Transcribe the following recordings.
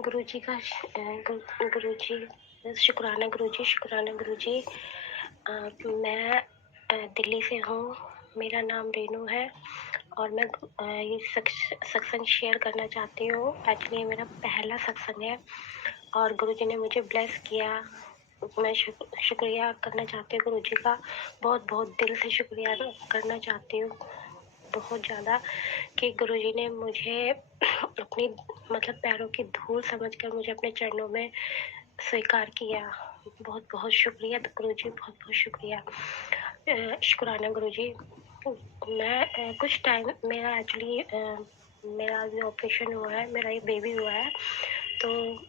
गुरुजी का गुरुजी शुक्राना गुरुजी, शुक्राना गुरुजी। मैं दिल्ली से हूँ। मेरा नाम रेनू है और मैं ये सत्संग शेयर करना चाहती हूँ। एक्चुअली ये मेरा पहला सत्संग है और गुरुजी ने मुझे ब्लेस किया। मैं शुक्रिया करना चाहती हूँ गुरुजी का, बहुत बहुत दिल से शुक्रिया करना चाहती हूँ, बहुत ज़्यादा, कि गुरुजी ने मुझे अपनी मतलब पैरों की धूल समझकर मुझे अपने चरणों में स्वीकार किया। बहुत बहुत शुक्रिया गुरुजी, बहुत बहुत शुक्रिया। शुक्राना गुरुजी। मैं कुछ टाइम मेरा एक्चुअली मेरा अभी ऑपरेशन हुआ है, मेरा एक बेबी हुआ है, तो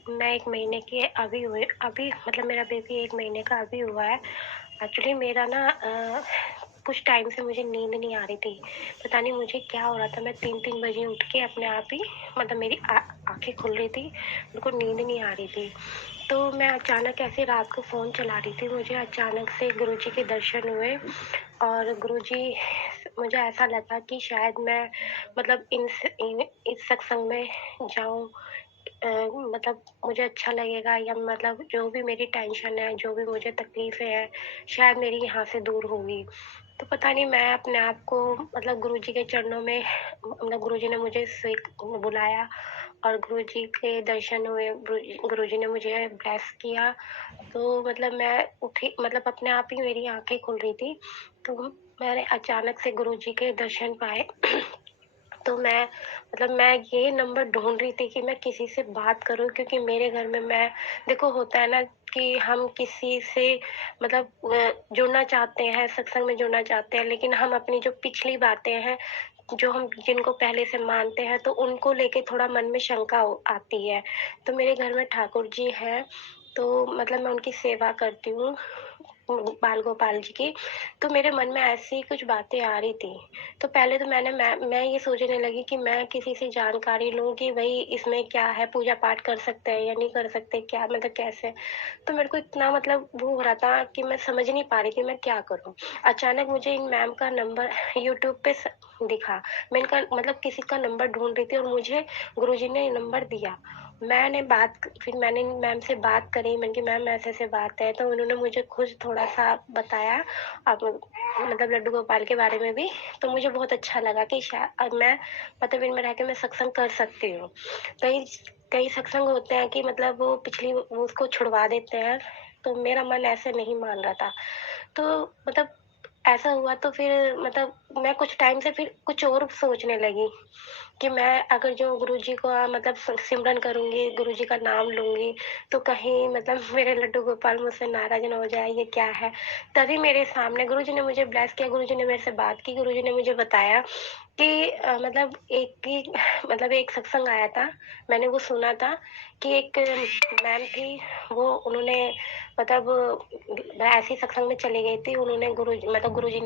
मैं 1 महीने की अभी मतलब मेरा बेबी 1 महीने का अभी हुआ है। एक्चुअली मेरा ना कुछ टाइम से मुझे नींद नहीं आ रही थी। पता नहीं मुझे क्या हो रहा था, मैं 3-3 बजे उठ के अपने आप ही मतलब मेरी आँखें खुल रही थी, मेरे को नींद नहीं आ रही थी। तो मैं अचानक ऐसे रात को फ़ोन चला रही थी, मुझे अचानक से गुरुजी के दर्शन हुए और गुरुजी, मुझे ऐसा लगा कि शायद मैं मतलब इस सत्संग में जाऊँ, मतलब मुझे अच्छा लगेगा, या मतलब जो भी मेरी टेंशन है, जो भी मुझे तकलीफ़ें हैं, शायद मेरी यहाँ से दूर होगी। तो पता नहीं मैं अपने आप को मतलब गुरुजी के चरणों में मतलब गुरुजी ने मुझे बुलाया और गुरुजी के दर्शन हुए, गुरुजी ने मुझे ब्लेस किया। तो मतलब मैं उठी, मतलब अपने आप ही मेरी आँखें खुल रही थी, तो मैंने अचानक से गुरुजी के दर्शन पाए। तो मैं ये नंबर ढूँढ रही थी कि मैं किसी से बात करूँ, क्योंकि मेरे घर में मैं देखो होता है ना कि हम किसी से मतलब जुड़ना चाहते हैं, सत्संग में जुड़ना चाहते हैं, लेकिन हम अपनी जो पिछली बातें हैं, जो हम जिनको पहले से मानते हैं, तो उनको लेके थोड़ा मन में शंका आती है। तो मेरे घर में ठाकुर जी हैं, तो मतलब मैं उनकी सेवा करती हूँ, बाल गोपाल जी की। तो मेरे मन में ऐसी ही कुछ बातें आ रही थी। तो पहले तो मैं ये सोचने लगी कि मैं किसी से जानकारी लूँ कि भई इसमें क्या है, पूजा-पाठ कर सकते हैं या नहीं कर सकते, क्या मतलब कैसे? तो मेरे को इतना मतलब वो हो रहा था कि मैं समझ नहीं पा रही कि मैं क्या करूँ? अचानक मुझे इन मैम का नंबर यूट्यूब पे दिखा। मैं इनका मतलब किसी का नंबर ढूँढ रही थी और मुझे गुरुजी ने नंबर दिया। फिर मैंने मैम से बात करी, मैंने कि मैम ऐसे-ऐसे बात है, तो उन्होंने मुझे खुद थोड़ा-सा बताया अब मतलब लड्डू गोपाल के बारे में भी। तो मुझे बहुत अच्छा लगा कि अब मैं मतलब इनमें रह के मैं सत्संग कर सकती हूँ। कई कई सत्संग होते हैं कि मतलब वो उसको छुड़वा देते हैं, तो मेरा मन ऐसे नहीं मान रहा था। तो मतलब ऐसा हुआ, तो फिर मतलब मैं कुछ टाइम से फिर कुछ और सोचने लगी कि मैं अगर जो गुरुजी को मतलब सिमरन करूँगी, गुरुजी का नाम लूँगी, तो कहीं मतलब मेरे लड्डू गोपाल मुझसे नाराज़ ना हो जाए, ये क्या है? तभी मेरे सामने गुरुजी ने मुझे ब्लेस किया, गुरुजी ने मेरे से बात की, गुरुजी ने मुझे बताया कि मतलब एक सत्संग आया था, मैंने वो सुना था कि एक मैम थी, वो उन्होंने मतलब मैं ऐसे ही सत्संग में चली गई थी, उन्होंने गुरुजी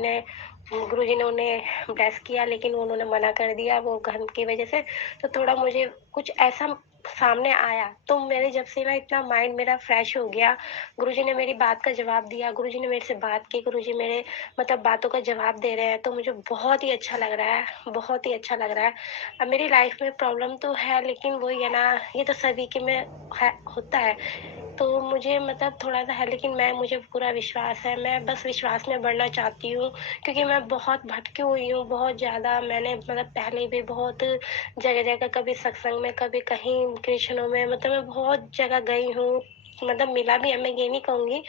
ने उन्हें ब्लेस किया, लेकिन उन्होंने मना कर दिया वो घर की वजह से। तो थोड़ा मुझे कुछ ऐसा सामने आया, तो मेरे जब से ना इतना माइंड मेरा फ्रेश हो गया, गुरुजी ने मेरी बात का जवाब दिया, गुरुजी ने मेरे से बात की, गुरुजी मेरे मतलब बातों का जवाब दे रहे हैं, तो मुझे बहुत ही अच्छा लग रहा है, बहुत ही अच्छा लग रहा है। अब मेरी लाइफ में प्रॉब्लम तो है, लेकिन वही है ना, ये तो सभी के में है, होता है। तो मुझे मतलब थोड़ा-सा है, लेकिन मुझे पूरा विश्वास है, मैं बस विश्वास में बढ़ना चाहती हूँ, क्योंकि मैं बहुत भटकी हुई हूँ, बहुत ज़्यादा। मैंने मतलब पहले भी बहुत जगह-जगह, कभी सत्संग में, कभी कहीं कृष्णों में, मतलब मैं बहुत जगह गई हूँ, मतलब मिला भी है, मैं ये नहीं कहूँगी,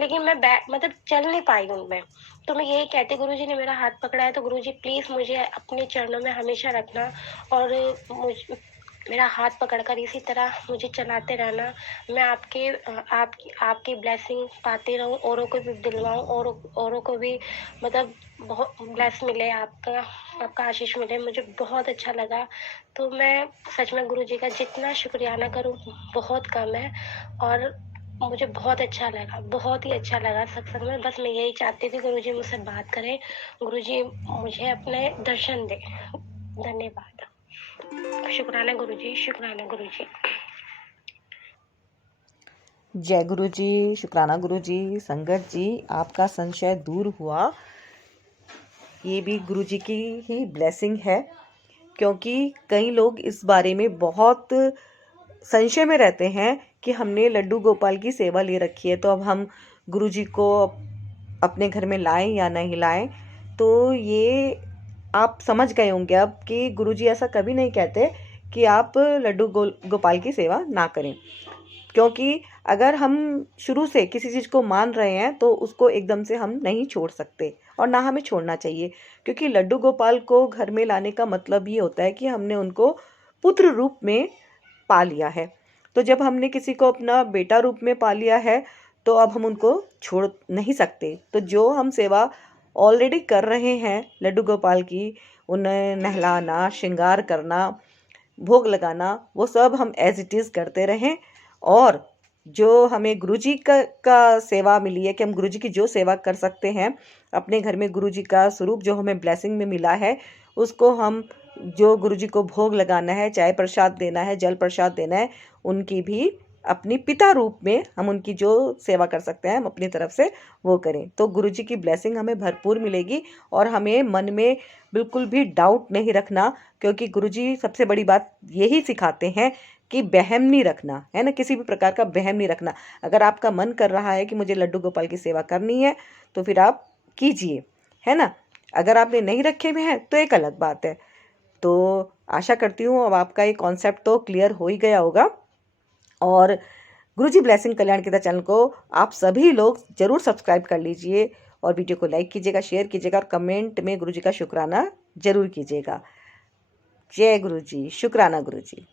लेकिन मैं मतलब चल नहीं पाई हूँ मैं। तो मैं यही कहती, गुरुजी ने मेरा हाथ पकड़ा है, तो गुरुजी प्लीज़ मुझे अपने चरणों में हमेशा रखना और मुझ मेरा हाथ पकड़कर इसी तरह मुझे चलाते रहना। मैं आपकी आपकी ब्लेसिंग पाती रहूँ, औरों को भी दिलवाऊँ, औरों को भी मतलब बहुत ब्लेस मिले, आपका आशीष मिले। मुझे बहुत अच्छा लगा। तो मैं सच में गुरुजी का जितना शुक्रियाना करूँ बहुत कम है, और मुझे बहुत अच्छा लगा, बहुत ही अच्छा लगा सत्संग में। बस मैं यही चाहती थी गुरुजी मुझसे बात करें, गुरुजी मुझे अपने दर्शन दें। धन्यवाद। शुक्राना गुरुजी, शुक्राना गुरुजी। जय गुरु जी, शुक्राना गुरु जी। संगत जी, आपका संशय दूर हुआ, ये भी गुरु जी की ही ब्लेसिंग है, क्योंकि कई लोग इस बारे में बहुत संशय में रहते हैं कि हमने लड्डू गोपाल की सेवा ले रखी है, तो अब हम गुरुजी को अपने घर में लाएं या नहीं लाएं। तो ये आप समझ गए होंगे अब कि गुरुजी ऐसा कभी नहीं कहते कि आप लड्डू गोपाल की सेवा ना करें, क्योंकि अगर हम शुरू से किसी चीज़ को मान रहे हैं तो उसको एकदम से हम नहीं छोड़ सकते और ना हमें छोड़ना चाहिए, क्योंकि लड्डू गोपाल को घर में लाने का मतलब ये होता है कि हमने उनको पुत्र रूप में पा लिया है। तो जब हमने किसी को अपना बेटा रूप में पा लिया है तो अब हम उनको छोड़ नहीं सकते। तो जो हम सेवा ऑलरेडी कर रहे हैं लड्डू गोपाल की, उन्हें नहलाना, श्रृंगार करना, भोग लगाना, वो सब हम एज इट इज़ करते रहें। और जो हमें गुरुजी का सेवा मिली है कि हम गुरुजी की जो सेवा कर सकते हैं अपने घर में, गुरुजी का स्वरूप जो हमें ब्लेसिंग में मिला है, उसको हम जो गुरुजी को भोग लगाना है, चाय प्रसाद देना है, जल प्रसाद देना है, उनकी भी अपनी पिता रूप में हम उनकी जो सेवा कर सकते हैं हम अपनी तरफ से वो करें। तो गुरुजी की ब्लेसिंग हमें भरपूर मिलेगी और हमें मन में बिल्कुल भी डाउट नहीं रखना, क्योंकि गुरुजी सबसे बड़ी बात यही सिखाते हैं कि वहम नहीं रखना, है ना, किसी भी प्रकार का वहम नहीं रखना। अगर आपका मन कर रहा है कि मुझे लड्डू गोपाल की सेवा करनी है तो फिर आप कीजिए, है ना। अगर आपने नहीं रखे हुए हैं तो एक अलग बात है। तो आशा करती हूँ अब आपका ये कॉन्सेप्ट तो क्लियर हो ही गया होगा। और गुरुजी ब्लेसिंग कल्याण के चैनल को आप सभी लोग ज़रूर सब्सक्राइब कर लीजिए और वीडियो को लाइक कीजिएगा, शेयर कीजिएगा और कमेंट में गुरुजी का शुक्राना ज़रूर कीजिएगा। जय गुरुजी, शुक्राना गुरुजी।